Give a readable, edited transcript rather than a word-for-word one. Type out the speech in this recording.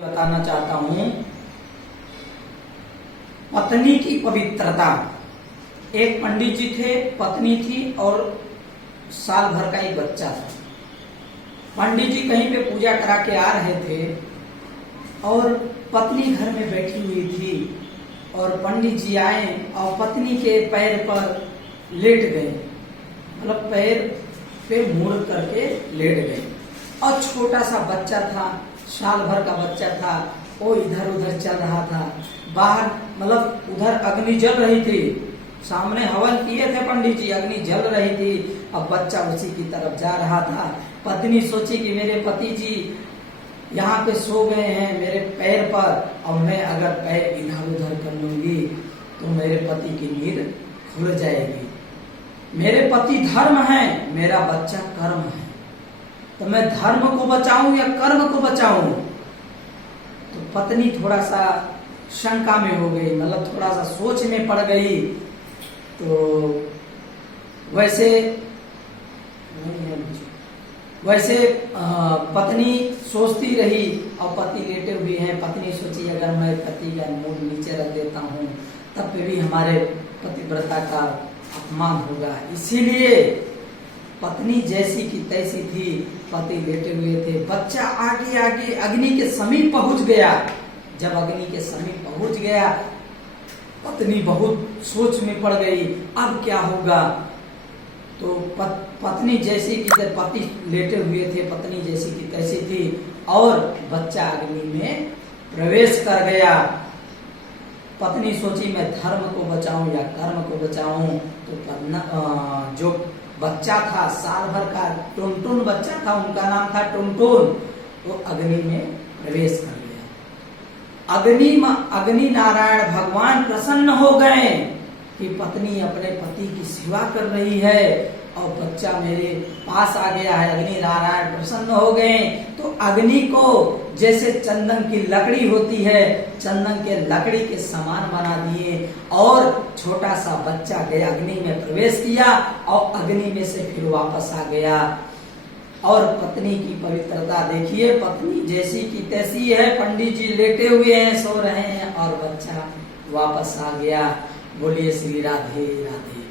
बताना चाहता हूं पत्नी की पवित्रता। एक पंडित जी थे, पत्नी थी और साल भर का एक बच्चा था। पंडित जी कहीं पे पूजा करा के आ रहे थे और पत्नी घर में बैठी हुई थी और पंडित जी आए और पत्नी के पैर पर लेट गए, मतलब पैर पे मुड़ करके लेट गए। और छोटा सा बच्चा था, साल भर का बच्चा था, वो इधर उधर चल रहा था। बाहर मतलब उधर अग्नि जल रही थी, सामने हवन किए थे पंडित जी, अग्नि जल रही थी। अब बच्चा उसी की तरफ जा रहा था। पत्नी सोची कि मेरे पति जी यहाँ पे सो गए हैं मेरे पैर पर, और मैं अगर पैर इधर उधर कर लूंगी तो मेरे पति की नींद खुल जाएगी। मेरे पति धर्म है, मेरा बच्चा कर्म है, तो मैं धर्म को बचाऊं या कर्म को बचाऊं? तो पत्नी थोड़ा सा शंका में हो गई, मतलब थोड़ा सा सोच में पड़ गई। तो वैसे पत्नी सोचती रही और पति लेटे हुए हैं। पत्नी सोची अगर मैं पति का मुंह नीचे रख देता हूँ तब भी हमारे पतिव्रता का अपमान होगा, इसीलिए पत्नी जैसी की तैसी थी, पति लेटे हुए थे। बच्चा आगे आगे अग्नि के समीप पहुंच गया। जब अग्नि के समीप पहुंच गया पत्नी बहुत सोच में पड़ गई, अब क्या होगा? तो पत्नी जैसी की पति लेटे हुए थे, पत्नी जैसी की तैसी थी और बच्चा अग्नि में प्रवेश कर गया। पत्नी सोची मैं धर्म को बचाऊं या कर्म को बचाऊं? तो जो बच्चा था, साल भर का टुनटुन बच्चा था, उनका नाम था टुनटुन, तो अग्नि में प्रवेश कर गया। अग्नि नारायण भगवान प्रसन्न हो गए कि पत्नी अपने पति की सेवा कर रही है और बच्चा मेरे पास आ गया है। अग्नि नारायण प्रसन्न हो गए तो अग्नि को जैसे चंदन की लकड़ी होती है, चंदन के लकड़ी के समान बना दिए और छोटा सा बच्चा गया अग्नि में प्रवेश किया और अग्नि में से फिर वापस आ गया। और पत्नी की पवित्रता देखिए, पत्नी जैसी की तैसी है, पंडित जी लेटे हुए हैं, सो रहे हैं और बच्चा वापस आ गया। बोलिए श्री राधे राधे।